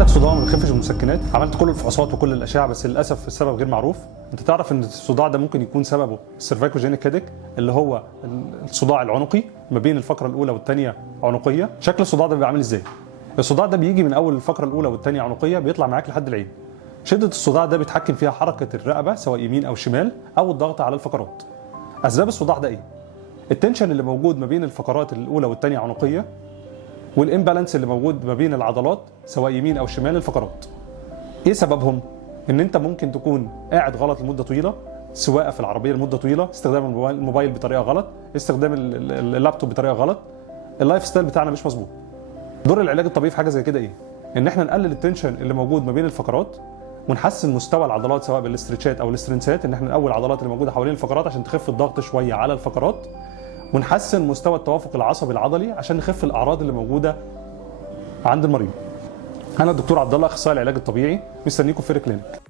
عندك صداع ما بتخفش بالمسكنات، عملت كل الفحوصات وكل الاشعه بس للاسف السبب غير معروف. انت تعرف ان الصداع ده ممكن يكون سببه السيرفايكوجينيك هيديك اللي هو الصداع العنقي ما بين الفقره الاولى والثانيه عنقيه. شكل الصداع ده بيبقى عامل ازاي؟ الصداع ده بيجي من اول الفقره الاولى والثانيه عنقيه بيطلع معاك لحد العين. شده الصداع ده بيتحكم فيها حركه الرقبه سواء يمين او شمال او الضغط على الفقرات. اسباب الصداع ده ايه؟ التنشن اللي موجود ما بين الفقرات الاولى والثانيه عنقيه، والامبالانس اللي موجود ما بين العضلات سواء يمين او شمال الفقرات. ايه سببهم؟ ان انت ممكن تكون قاعد غلط لمده طويله، سواقه في العربيه لمده طويله، استخدام الموبايل بطريقه غلط، استخدام اللابتوب بطريقه غلط، اللايف ستايل بتاعنا مش مظبوط. دور العلاج الطبيعي في حاجه زي كده ايه؟ ان احنا نقلل التنشن اللي موجود ما بين الفقرات ونحسن مستوى العضلات سواء بالاسترتشات او الاسترنسات، ان احنا نقوي العضلات اللي موجوده حوالين الفقرات عشان تخف الضغط شويه على الفقرات، ونحسن مستوى التوافق العصبي العضلي عشان نخف الاعراض اللي موجوده عند المريض. انا الدكتور عبد الله، اخصائي العلاج الطبيعي، مستنيكم في كلينيك.